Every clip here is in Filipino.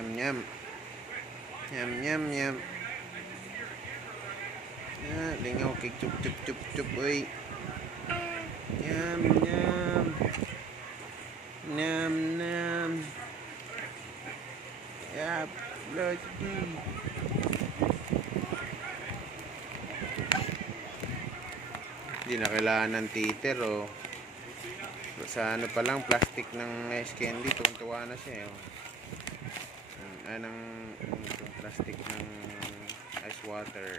Nyam, nyam. Nyam, nyam, nyam. Lingaw kay chup, chup, chup, chup, uy. Nyam, nyam. Nyam, nyam. Yap, let's be. Hindi na kailangan ng titer, oh. Sa ano pa lang, plastic ng ice candy, tuwa na siya, oh. Itong plastic ng ice water.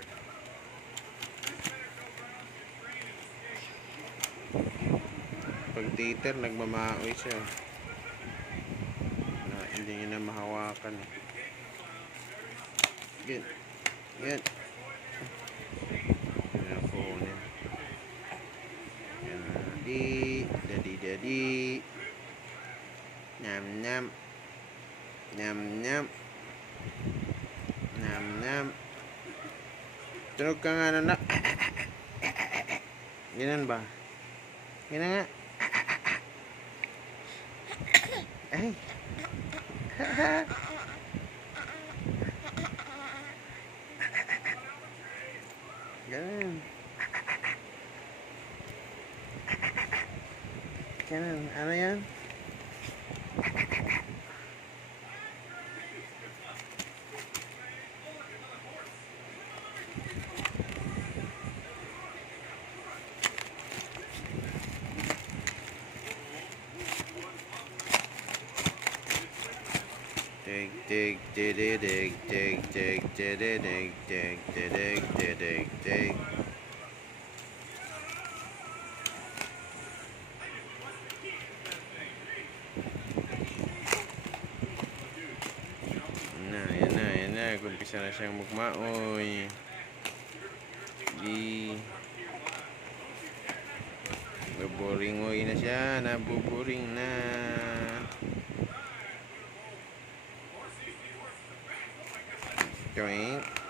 Pag titer, nagmamaoy siya. Hindi nyo na mahawakan. Yan. Yan. Yan po. Yan. Daddy. Nyam, nyam. Nyam, nyam. Nyam, nyam. Tunog ka nga na. Ganun ba? Ganun nga. Ay. Ganun. Ganun. Ano yan? Dig. Yan na. Kumpisa na siyang magmaoy. Nabuburingoy na siya. Nabuburing na. Joink.